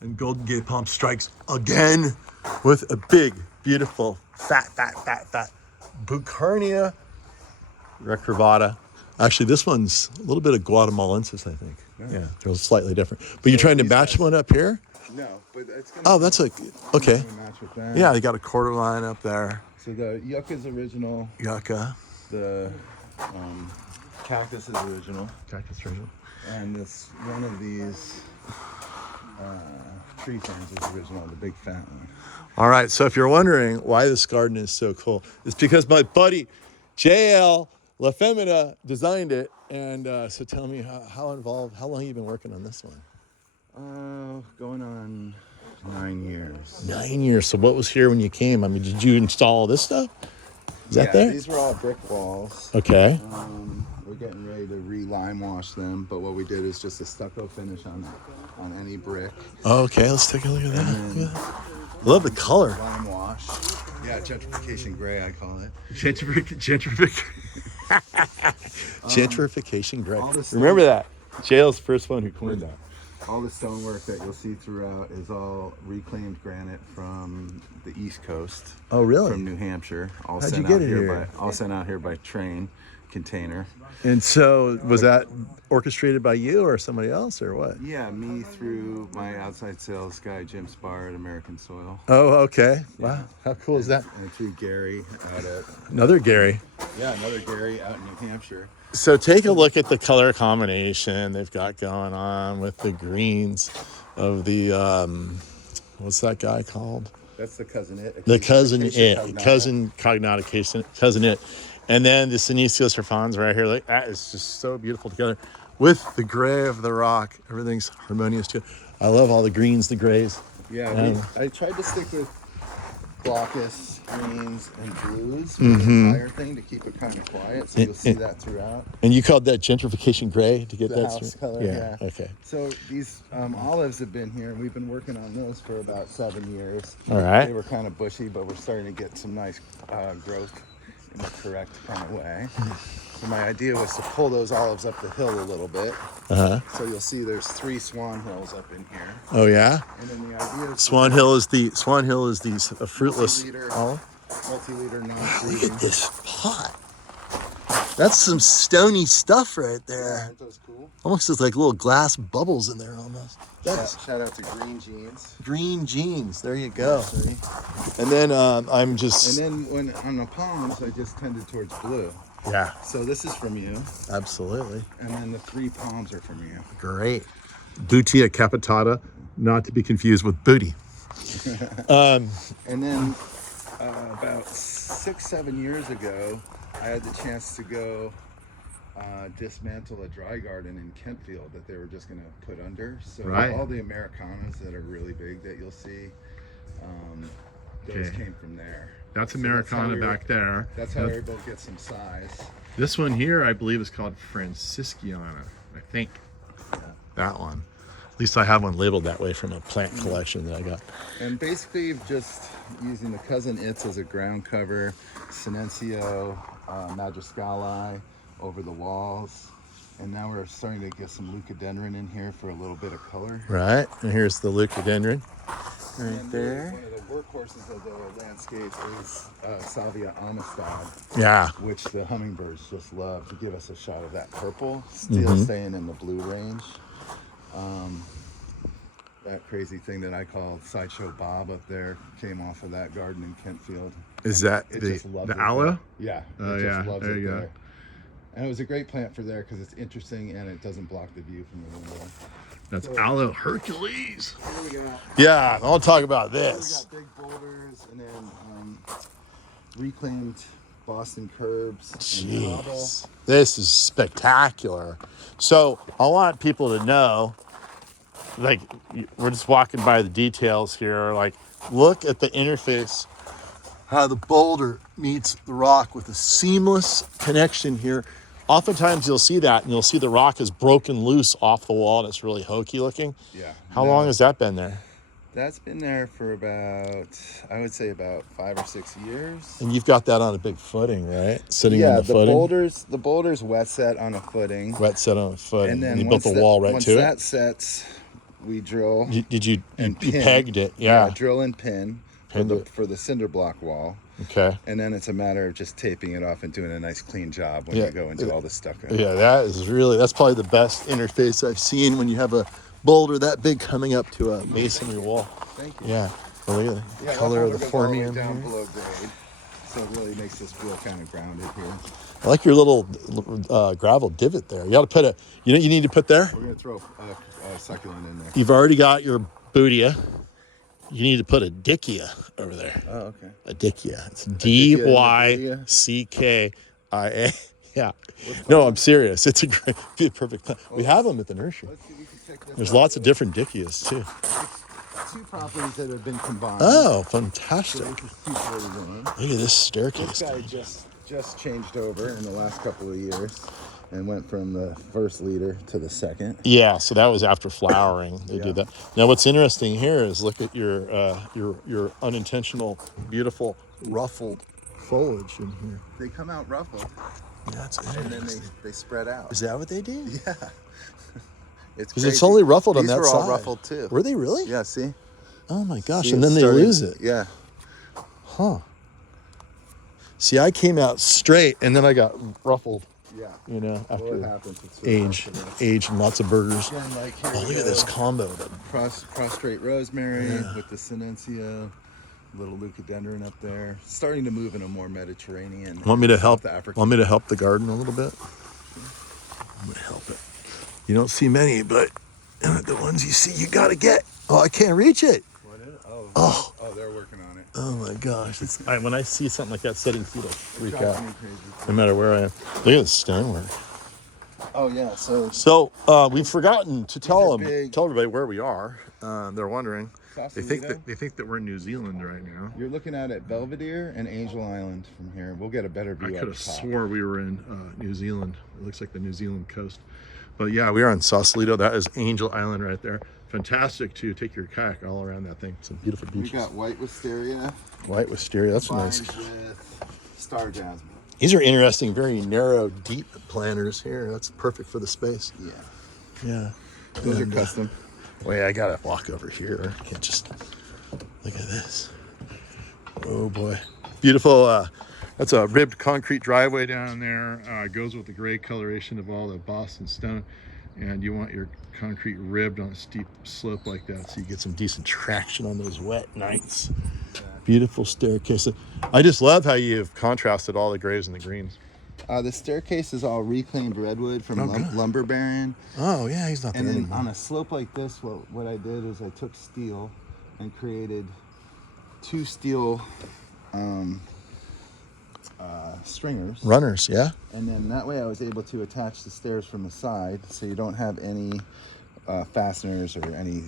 And Golden Gate Palm strikes again with a big, beautiful, fat Bucarnia recurvata. Actually, this one's a little bit of Guatemalensis, I think. Yeah, they're slightly different. But you're trying to match one up here? No, but it's going to... Oh, that's okay. Match with that. Yeah, they got a quarter line up there. So the yucca's original. Yucca. The cactus is original. Cactus original. And this one of these tree ferns is original, the big fat one. All right, so if you're wondering why this garden is so cool, it's because my buddy Jael Lafemina designed it. And so tell me how involved, how long have you been working on this one? Going on 9 years. 9 years. So what was here when you came? I mean, did you install all this stuff? Is that there? These were all brick walls. Okay. We're getting ready to re-lime wash them, but what we did is just a stucco finish on any brick. Oh, okay, let's take a look at that. I love the color. Lime wash. Yeah, gentrification gray, I call it. Gentrification gray. Remember that. Jail's first one who coined that. All the stonework that you'll see throughout is all reclaimed granite from the East Coast. Oh, really? From New Hampshire. How'd you get it here? All sent out here by train container. And so was that orchestrated by you or somebody else or what? Yeah, me through my outside sales guy, Jim Spar at American Soil. Oh, okay. Wow. How cool is that? And through Gary out at... Another Gary. Yeah, another Gary out in New Hampshire. So take a look at the color combination they've got going on with the greens of the, what's that guy called? That's the cousin it. The cousin it. And then the Senecio serpens right here. Like, that is just so beautiful together with the gray of the rock. Everything's harmonious too. I love all the greens, the grays. Yeah, I tried to stick with glaucus, greens, and blues for the entire thing to keep it kind of quiet. So you'll see that throughout. And you called that gentrification gray to get the that house color. Yeah. Okay. So these olives have been here, and we've been working on those for about 7 years. All right. They were kind of bushy, but we're starting to get some nice growth in the correct kind of way. So my idea was to pull those olives up the hill a little bit. So you'll see there's 3 Swan Hills up in here. Oh yeah. And then the idea is Swan Hill is the fruitless olive. Multi-liter Look non-fruiting. at this pot. That's some stony stuff right there. Aren't those cool? Almost looks like little glass bubbles in there almost. Shout out to Green Jeans. Green Jeans. There you go. And then I'm just... And then when on the palms, I just tended towards blue. Yeah. So this is from you. Absolutely. And then the 3 palms are from you. Great. Butia capitata, not to be confused with booty. And then about 6-7 years ago, I had the chance to go dismantle a dry garden in Kentfield that they were just going to put under. So all the Americanas that are really big that you'll see, those came from there. That's Americana back there. That's how they're able to get some size. This one here, I believe, is called Francisciana, I think. Yeah. That one. At least I have one labeled that way from a plant collection that I got. And basically just using the cousin its as a ground cover, Senecio, Madryscali over the walls. And now we're starting to get some leucadendron in here for a little bit of color. Right, and here's the leucadendron. Right there. One of the workhorses of the landscape is Salvia amistad. Yeah. Which the hummingbirds just love to give us a shot of that purple, still staying in the blue range. That crazy thing that I call Sideshow Bob up there came off of that garden in Kentfield. Is that the aloe? Yeah. Oh, yeah. There you go. And it was a great plant for there because it's interesting and it doesn't block the view from the window. That's Aloe Hercules. Here we go. Yeah, I'll talk about this. We got big boulders and then reclaimed Boston curbs. Jeez, this is spectacular. So I want people to know, like, we're just walking by the details here. Like, look at the interface, how the boulder meets the rock with a seamless connection here. Oftentimes you'll see that and you'll see the rock is broken loose off the wall and it's really hokey looking. Yeah. How long has that been there? That's been there for about, I would say about 5 or 6 years. And you've got that on a big footing, right? Sitting on the footing? The boulder's wet set on a footing. Wet set on a footing. And then you built the wall right to it? Once that sets, we drill. You and pin. pegged it? Yeah. Drill and pin for the cinder block wall. Okay. And then it's a matter of just taping it off and doing a nice clean job when you go into all the stucco. Yeah, that's probably the best interface I've seen when you have a boulder that big coming up to a masonry wall. Thank you. Yeah. Well, look at the color of the formium down below grade, so it really makes this feel kind of grounded here. I like your little gravel divot there. You got to put you need to put there? We're going to throw a succulent in there. You've already got your bootia. You need to put a dickia over there. Oh, okay. A dickia. It's Dykkia. Yeah. No, I'm serious. It's be a perfect plant. We have them at the nursery. Let's see, we can check this There's out. lots of different dickias too. Two properties that have been combined. Oh, So fantastic. this is 241. Look at this staircase. This guy just changed over in the last couple of years and went from the first leader to the second. Yeah, so that was after flowering. They do that. Now, what's interesting here is look at your unintentional, beautiful, ruffled foliage in here. They come out ruffled. That's And interesting. then they spread out. Is that what they do? Yeah. It's Because it's only ruffled on that side. These were all ruffled too. Were they really? Yeah, see? Oh my gosh, See, and then they started- lose it. Yeah. Huh. See, I came out straight and then I got ruffled, Yeah. you know, Well, after it happens. It's really age hard and lots of burgers. to do. Again, like here Oh, we look at go. this combo. Prostrate rosemary with the Sinentia, little leucadendron up there. Starting to move in a more Mediterranean. Want me to help? South African. Want me to help the garden a little bit? I'm gonna help it. You don't see many, but the ones you see, you gotta get. Oh, I can't reach it. What is it? Oh. Oh, they're working on it. Oh my gosh! When I see something like that setting feet, I freak Drives out. me crazy, too. No matter where I am. Look at the stonework. Oh yeah, so So we've forgotten to tell everybody where we are. They're wondering. They think that we're in New Zealand right now. you're looking out at Belvedere and Angel Island from here. We'll get a better I view could at have the top. swore we were in New Zealand. It looks like the New Zealand coast. But yeah, we are on Sausalito. That is Angel Island right there. Fantastic to take your kayak all around that thing. Some beautiful We beaches. got white wisteria White wisteria. That's nice. combined with star jasmine. These are interesting, very narrow, deep planters here. That's perfect for the space. Yeah, Yeah. those And, are custom. Wait, I gotta walk over here. I can't just look at this. Oh boy, beautiful. That's a ribbed concrete driveway down there. Goes with the gray coloration of all the Boston stone, and you want your concrete ribbed on a steep slope like that, so you get some decent traction on those wet nights. Beautiful staircase. I just love how you've contrasted all the grays and the greens. The staircase is all reclaimed redwood from good. Lumber Baron. Oh yeah, he's not there And then anymore. on a slope like this, what I did is I took steel and created two steel stringers. Runners, yeah. And then that way I was able to attach the stairs from the side, so you don't have any fasteners or any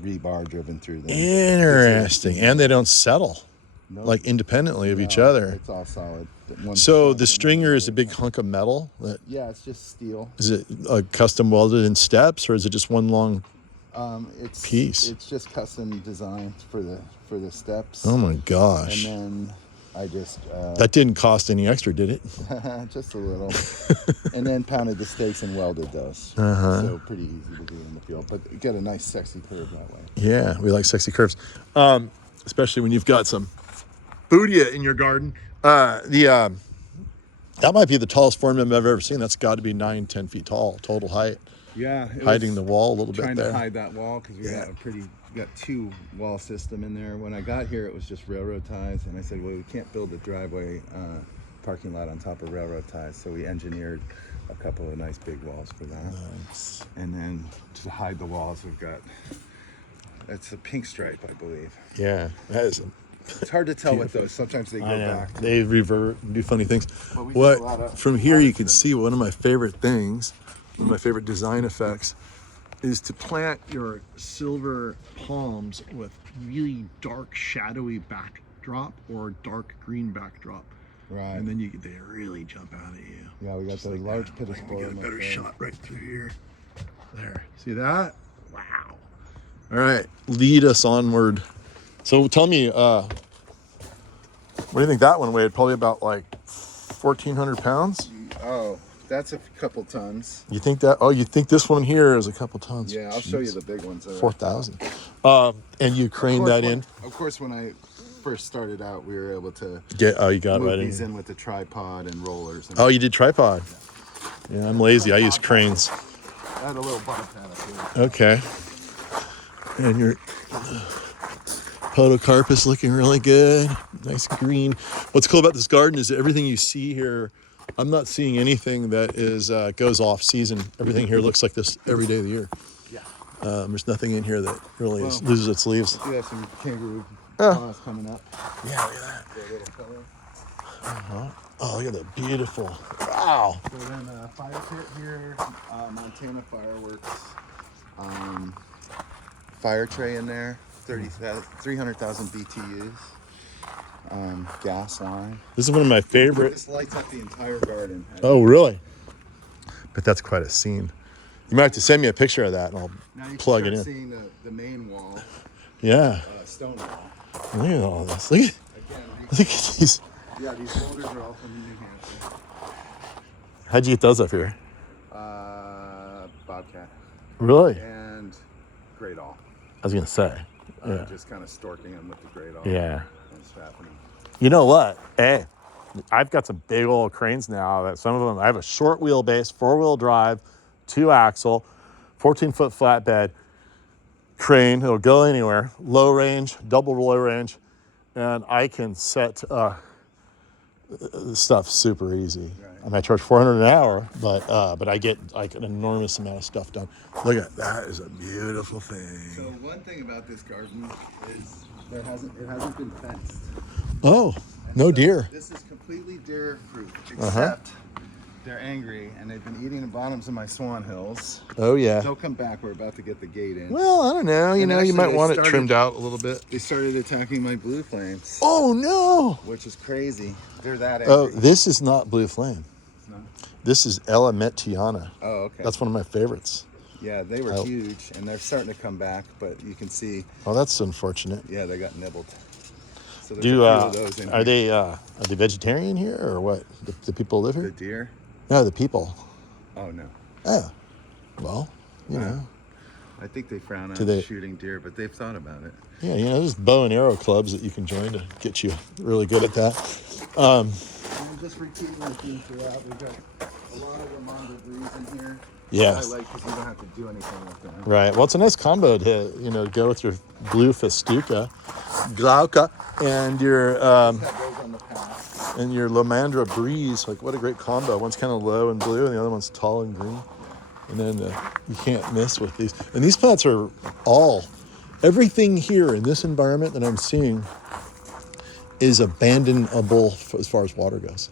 rebar driven through them. Interesting, and they don't settle No, like independently of no, each other. It's all solid. So the stringer is a big hunk of metal. Yeah, it's just steel. Is it custom welded in steps, or is it just one long? It's Piece. It's just custom designed for the steps. Oh my gosh, And then I just that didn't cost any extra, did it? just a little, and then pounded the stakes and welded those. So pretty easy to do in the field, but you get a nice sexy curve that way. Yeah, we like sexy curves, especially when you've got some bootia in your garden. That might be the tallest formium I've ever seen. That's got to be 9-10 feet tall, total height. Yeah, Hiding the wall a little bit trying there. to hide that wall because we got two wall system in there. When I got here, it was just railroad ties, and I said, well, we can't build a driveway parking lot on top of railroad ties, so we engineered a couple of nice big walls for that. Nice. And then to hide the walls, we've got it's a pink stripe, I believe. Yeah, that is. It's hard to tell with those. Sometimes they go I know. back. They revert and do funny things. Well, we do a lot of From here you can harvesting. see one of my favorite things, one of my favorite design effects, is to plant your silver palms with really dark shadowy backdrop or dark green backdrop. Right. And then they really jump out at you. Yeah, we got Just the like large that. pitted We get a spoil. better shot right through here. There. See that? Wow. All right. Lead us onward. So tell me, what do you think that one weighed? Probably about like 1,400 pounds? Oh, That's a couple tons. You think that? Oh, you think this one here is a couple tons? Yeah, I'll show you the big ones. 4,000. And you crane that in? Of course, when I first started out, we were able to you got move right these in with the tripod and rollers. And you did tripod. Yeah, I'm lazy. I use cranes. I had a little bobcat up here. Okay. And your podocarpus looking really good. Nice green. What's cool about this garden is that everything you see here, I'm not seeing anything that is goes off season. Everything here looks like this every day of the year. Yeah. There's nothing in here that really loses its leaves. We have some kangaroo paws coming up. Yeah, look at that. For a little color. Oh, look at that. Beautiful. Wow. So then fire pit here, Montana Fireworks. Fire tray in there, 300,000 BTUs. Gas line. This is one of my favorite. This lights up the entire garden. Oh, really? But that's quite a scene. You might have to send me a picture of that and I'll plug it in. Seeing the main wall. Yeah. Stone wall. Look at all this. Look at these. Yeah, these boulders are all from New Hampshire. How'd you get those up here? Bobcat. Really? And great all. I was going to say. Yeah. Just kind of storking them with the great all. Yeah. And strapping them. You know what? Hey, I've got some big old cranes now that some of them, I have a short wheelbase, 4-wheel drive, 2-axle, 14-foot flatbed crane. It'll go anywhere, low range, double low range, and I can set stuff super easy. Right. I mean, I charge $400 an hour, but I get like an enormous amount of stuff done. Look at that, is a beautiful thing. So one thing about this garden is it hasn't been fenced. Oh, no deer. This is completely deer proof, except they're angry and they've been eating the bottoms of my swan hills. Oh yeah. They'll come back. We're about to get the gate in. Well, I don't know. You might want it trimmed out a little bit. They started attacking my blue flames. Oh no! Which is crazy. They're that angry. Oh, this is not blue flame. No. This is Elametiana. Oh, okay. That's one of my favorites. Yeah, they were huge, and they're starting to come back, but you can see. Oh, that's unfortunate. Yeah, they got nibbled. So there's a few of those in are they vegetarian here or what? The people live here? The deer? No, the people. Oh no. Oh, well, you know. I think they frown on shooting deer, but they've thought about it. Yeah, there's bow and arrow clubs that you can join to get you really good at that. And just repeating the theme throughout. We've got a lot of Ramondo breeze in here. Yes. I like because you don't have to do anything with them. Right. Well, it's a nice combo to go with your blue festuca, glauca, and your Lomandra breeze. Like, what a great combo. One's kind of low and blue, and the other one's tall and green. And then you can't miss with these. And these plants are everything here in this environment that I'm seeing is abandonable as far as water goes.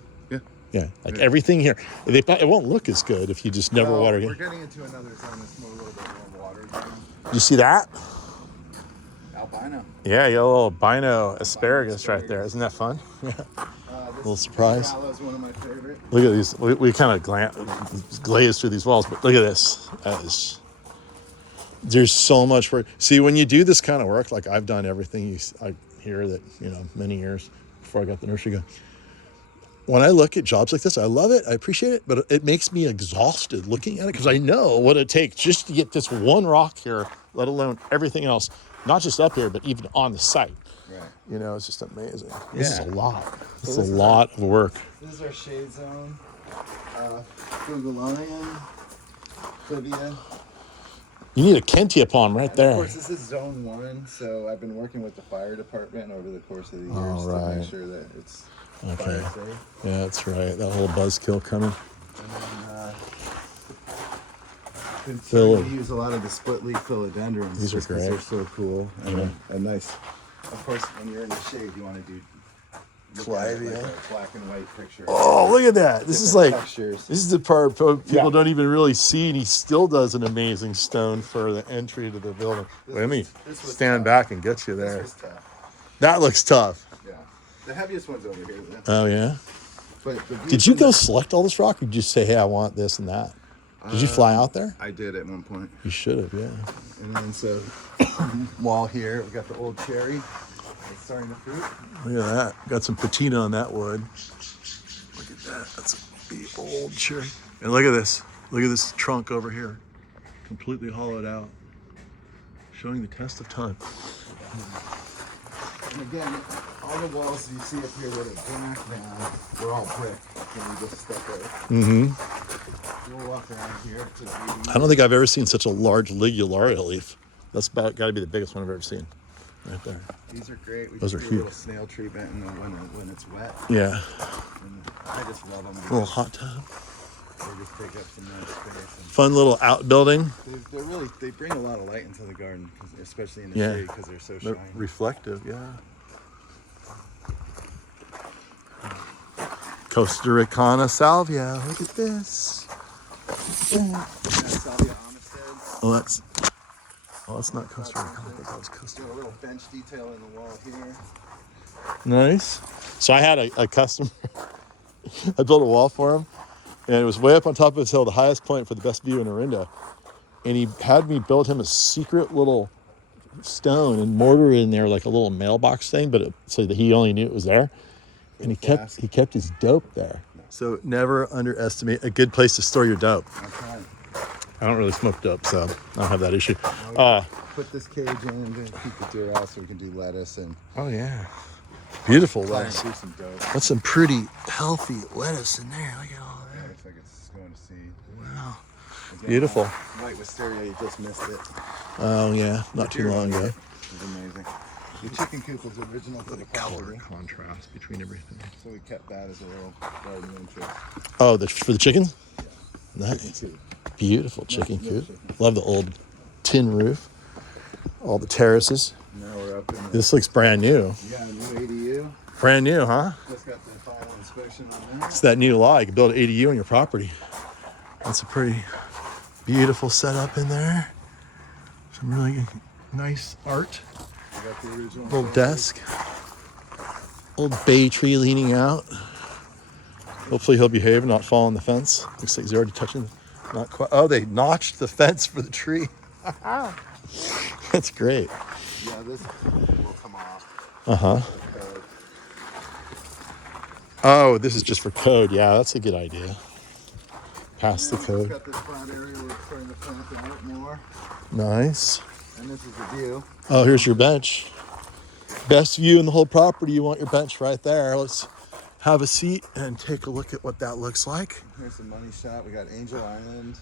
Yeah, everything here. It won't look as good if you just never water it. We're getting into another zone that's more a little bit more water. You see that? Albino. Yeah, you got a little albino asparagus right there. Isn't that fun? A little surprise. Is one of my favorite. Look at these. We kind of glaze through these walls, but look at this. There's so much work. See, when you do this kind of work, like I've done everything I hear that, many years before I got the nursery going. When I look at jobs like this, I love it, I appreciate it, but it makes me exhausted looking at it because I know what it takes just to get this one rock here, let alone everything else, not just up here, but even on the site. Right. It's just amazing. This is a lot. This is a lot of work. This is our shade zone. Frugalion, Clivia. You need a Kentia palm right there. Of course, this is zone 1, so I've been working with the fire department over the course of the years to make sure that it's fire safe. Yeah, that's right. That whole buzzkill coming. And then we use a lot of the split leaf philodendrons. These are great. They're so cool and nice. Of course, when you're in the shade, you want to do Clavia. Like a black and white picture. Oh, look at that. This is like textures. This is the part people don't even really see, and he still does an amazing stone for the entry to the building. Let me stand back and get you there. This was tough. That looks tough. Yeah. The heaviest one's over here, though. Oh, yeah? But did you go select all this rock, or did you say, hey, I want this and that? Did you fly out there? I did at one point. You should have, yeah. And then so, wall here, we got the old cherry. It's starting to fruit. Look at that. Got some patina on that wood. Look at that. That's a big old cherry. And look at this. Look at this trunk over here. Completely hollowed out. Showing the test of time. And again, all the walls you see up here that are black now, they're all brick. And we just stuck it. We'll walk around here. I don't think I've ever seen such a large ligularia leaf. That's about got to be the biggest one I've ever seen. Right there. These are great. We Those just are do a huge. little snail treatment when it's wet. Yeah. And I just love them. A little hot tub. They just take up some nice space. Fun little outbuilding. They bring a lot of light into the garden, especially in the Yeah. shade because they're so They're shiny. reflective, yeah. Costa Ricana salvia. Look at this. Yeah, Salvia Amistad. Oh, that's not Costa Rica. I think that was Costa Got a little bench detail in the wall here. Nice. So I had a customer. I built a wall for him, and it was way up on top of his hill, the highest point for the best view in Orinda. And he had me build him a secret little stone and mortar in there, like a little mailbox thing, but so that he only knew it was there. And he kept his dope there. So never underestimate a good place to store your dope. I'm trying. I don't really smoke dope, so I don't have that issue. Put this cage in to keep the deer out so we can do lettuce and Oh yeah, beautiful try and lettuce. do some dope. That's some pretty healthy lettuce in there. Look at all Yeah, that. looks like it's going to seed. Wow. Again, Beautiful. White wisteria, you just missed it. Oh yeah, not too long ago. It was amazing. The chicken coop was original to the property, contrast between everything. so we kept that as a little garden interest. Oh, for the chickens? Yeah. Nice. Chicken Beautiful chicken Yeah, coop. chicken. Love the old tin roof. All the terraces. Now we're up in the, This looks brand new. we got a new ADU. Brand new, huh? Just got the final inspection on that. It's that new law. You can build an ADU on your property. That's a pretty beautiful setup in there. Some really nice art. We got the original Little desk. Old bay tree leaning out. Hopefully he'll behave and not fall on the fence. Looks like he's already touching. Not quite. Oh, they notched the fence for the tree. That's great. Yeah, this will come off. Uh-huh. Oh, this is just for code. Yeah, that's a good idea. Pass the We've code. got this flat area we're starting to plant it out more. Nice. And this is the view. Oh, here's your bench. Best view in the whole property. You want your bench right there. Let's have a seat and take a look at what that looks like. Here's the money shot. We got Angel Island.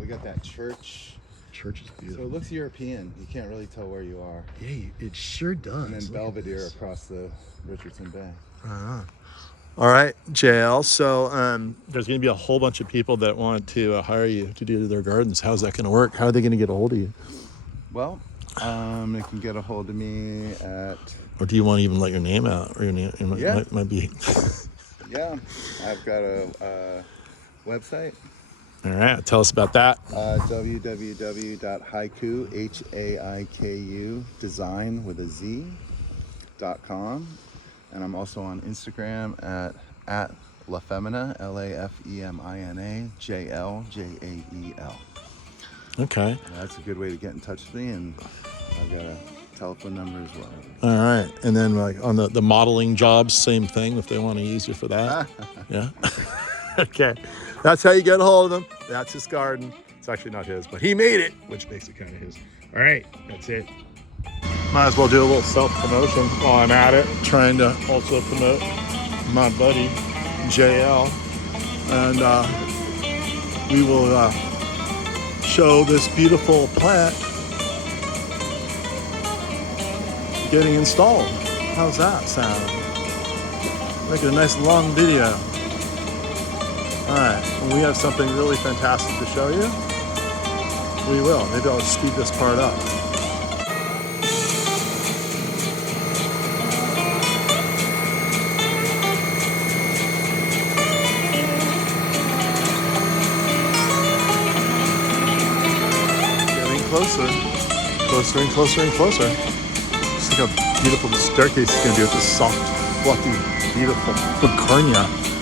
We got that church. Church is So beautiful. it looks European. You can't really tell where you are. Yeah, it sure does. And then Look at Belvedere this. across the Richardson Bay. All right, Jael. So there's going to be a whole bunch of people that want to hire you to do their gardens. How's that going to work? How are they going to get a hold of you? Well, they can get a hold of me at, Or do you want to even let your name out? Or your name Yeah. might be. yeah, I've got a website. All right, tell us about that. www.haiku, Haiku, design with a Z.com. And I'm also on Instagram at Lafemina, Lafemina, Jael, Jael. Okay. That's a good way to get in touch with me, and I've got a telephone number as well. All right. And then like on the modeling jobs, same thing if they want to use you for that. Yeah. Okay. That's how you get a hold of him. That's his garden. It's actually not his, but he made it, which makes it kind of his. All right. That's it. Might as well do a little self-promotion while I'm at it. Trying to also promote my buddy, Jael. And we will show this beautiful plant getting installed. How's that sound? Make it a nice long video. All right, when we have something really fantastic to show you, we will. Maybe I'll speed this part up. Getting closer, closer and closer and closer. Just look how beautiful the staircase is going to be with this soft, fluffy, beautiful Bucarnia.